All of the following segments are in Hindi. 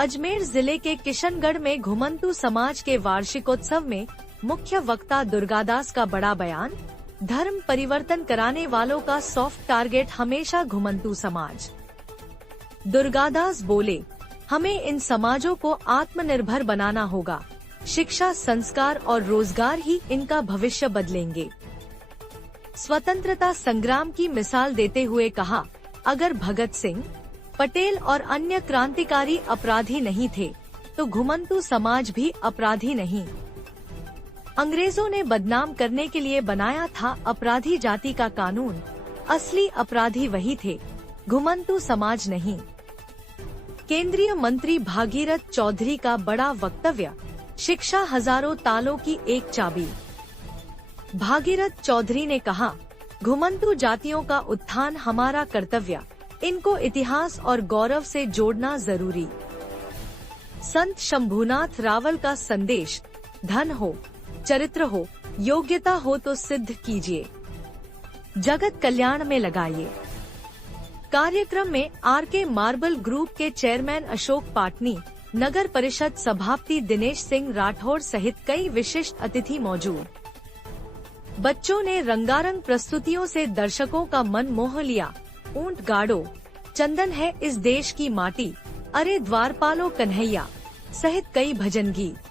अजमेर जिले के किशनगढ़ में घुमंतू समाज के वार्षिकोत्सव में मुख्य वक्ता दुर्गादास का बड़ा बयान। धर्म परिवर्तन कराने वालों का सॉफ्ट टारगेट हमेशा घुमंतू समाज। दुर्गादास बोले, हमें इन समाजों को आत्मनिर्भर बनाना होगा। शिक्षा, संस्कार और रोजगार ही इनका भविष्य बदलेंगे। स्वतंत्रता संग्राम की मिसाल देते हुए कहा, अगर भगत सिंह, पटेल और अन्य क्रांतिकारी अपराधी नहीं थे तो घुमंतू समाज भी अपराधी नहीं। अंग्रेजों ने बदनाम करने के लिए बनाया था अपराधी जाति का कानून। असली अपराधी वही थे, घुमंतू समाज नहीं। केंद्रीय मंत्री भागीरथ चौधरी का बड़ा वक्तव्य। शिक्षा हजारों तालों की एक चाबी। भागीरथ चौधरी ने कहा, घुमंतू जातियों का उत्थान हमारा कर्तव्य। इनको इतिहास और गौरव से जोड़ना जरूरी। संत शंभुनाथ रावल का संदेश, धन हो, चरित्र हो, योग्यता हो तो सिद्ध कीजिए, जगत कल्याण में लगाइए। कार्यक्रम में आरके मार्बल ग्रुप के चेयरमैन अशोक पाटनी, नगर परिषद सभापति दिनेश सिंह राठौर सहित कई विशिष्ट अतिथि मौजूद। बच्चों ने रंगारंग प्रस्तुतियों से दर्शकों का मन मोह लिया। ऊंट गाड़ो, चंदन है इस देश की माटी, अरे द्वारपालो कन्हैया सहित कई भजन गीत।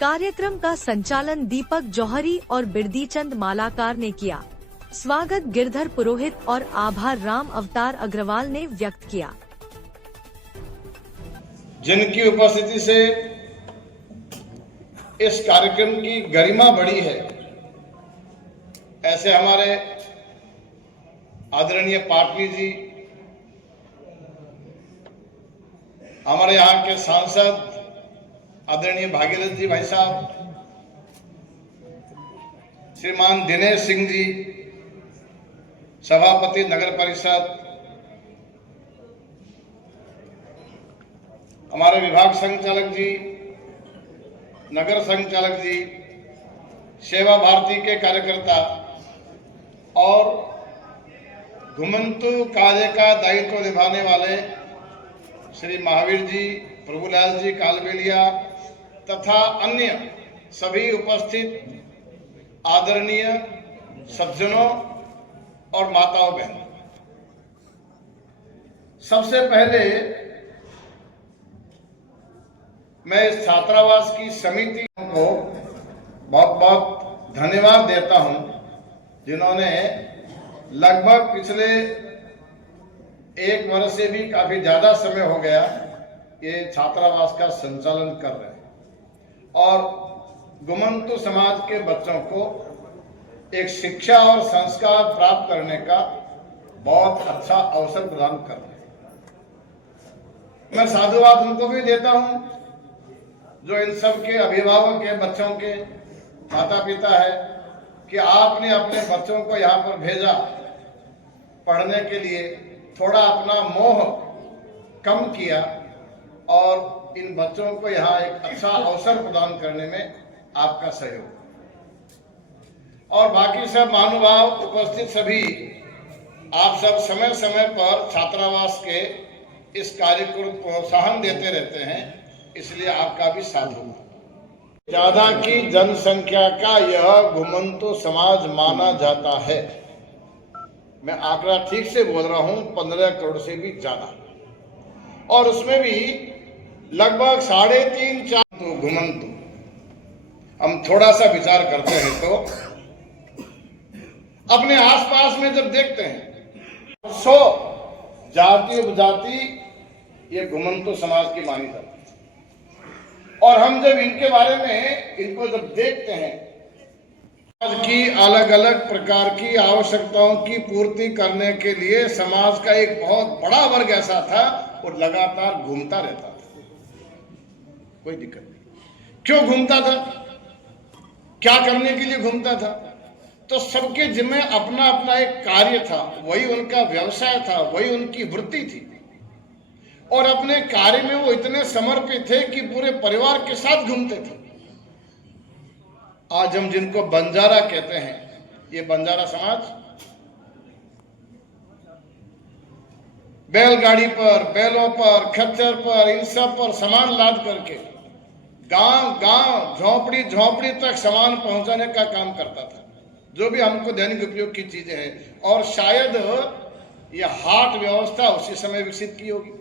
कार्यक्रम का संचालन दीपक जौहरी और बिरदीचंद मालाकार ने किया। स्वागत गिरधर पुरोहित और आभार राम अवतार अग्रवाल ने व्यक्त किया। जिनकी उपस्थिति से इस कार्यक्रम की गरिमा बढ़ी है, ऐसे हमारे आदरणीय पाटनी जी, हमारे यहाँ के सांसद आदरणीय भागीरथ जी भाई साहब, श्रीमान दिनेश सिंह जी, सभापति नगर परिषद, हमारे विभाग संचालक जी, नगर संचालक जी, सेवा भारती के कार्यकर्ता और घुमंतू कार्य का दायित्व निभाने वाले श्री महावीर जी, प्रभुलाल जी कालबेलिया तथा अन्य सभी उपस्थित आदरणीय सज्जनों और माताओं बहनों, सबसे पहले मैं इस छात्रावास की समिति को बहुत बहुत धन्यवाद देता हूं, जिन्होंने लगभग पिछले 1 वर्ष से भी काफी ज्यादा समय हो गया ये छात्रावास का संचालन कर रहे हैं और घुमंतू समाज के बच्चों को एक शिक्षा और संस्कार प्राप्त करने का बहुत अच्छा अवसर प्रदान कर रहे हैं। मैं साधुवाद उनको भी देता हूं जो इन सब के अभिभावक के बच्चों के माता पिता है कि आपने अपने बच्चों को यहाँ पर भेजा पढ़ने के लिए, थोड़ा अपना मोह कम किया और इन बच्चों को यहाँ एक अच्छा अवसर प्रदान करने में आपका सहयोग। और बाकी सब महानुभाव उपस्थित सभी, आप सब समय समय पर छात्रावास के इस कार्य को प्रोत्साहन देते रहते हैं, इसलिए आपका भी साथ होगा। ज्यादा की जनसंख्या का यह घुमंतू समाज माना जाता है। मैं आंकड़ा ठीक से बोल रहा हूं, 15 करोड़ से भी ज्यादा, और उसमें भी लगभग 3.5-4 घुमंतू। हम थोड़ा सा विचार करते हैं तो अपने आसपास में जब देखते हैं 100 जाति उपजाति ये घुमंतू समाज की मानी जाती है, और हम जब इनके बारे में इनको जब देखते हैं, समाज की अलग अलग प्रकार की आवश्यकताओं की पूर्ति करने के लिए समाज का एक बहुत बड़ा वर्ग ऐसा था और लगातार घूमता रहता था, कोई दिक्कत नहीं। क्यों घूमता था, क्या करने के लिए घूमता था? तो सबके जिम्मे अपना अपना एक कार्य था, वही उनका व्यवसाय था, वही उनकी वृत्ति थी, और अपने कार्य में वो इतने समर्पित थे कि पूरे परिवार के साथ घूमते थे। आज हम जिनको बंजारा कहते हैं, ये बंजारा समाज बैलगाड़ी पर, बैलों पर, खच्चर पर, इन सब पर सामान लाद करके गांव गांव, झोपड़ी झोपड़ी तक सामान पहुंचाने का काम करता था, जो भी हमको दैनिक उपयोग की चीजें हैं। और शायद यह हाट व्यवस्था उसी समय विकसित की होगी।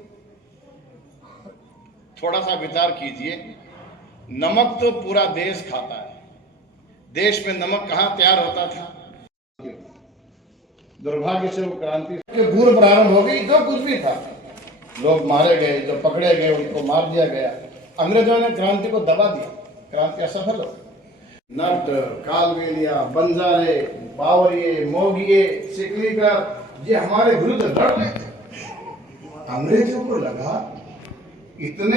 थोड़ा सा विचार कीजिए, नमक तो पूरा देश खाता है, देश में नमक कहां तैयार होता था? दुर्भाग्य से वो क्रांति के पूर्व प्रारंभ हो गई। जो कुछ भी था, लोग मारे गए, जो पकड़े गए उनको मार दिया गया। अंग्रेजों ने क्रांति को दबा दिया, क्रांति असफल हो। नट, कालबेलिया, बंजारे, बावरिये, मोगिये, सिकलीकर, ये हमारे विरुद्ध लड़ रहे थे। अंग्रेजों को लगा इतने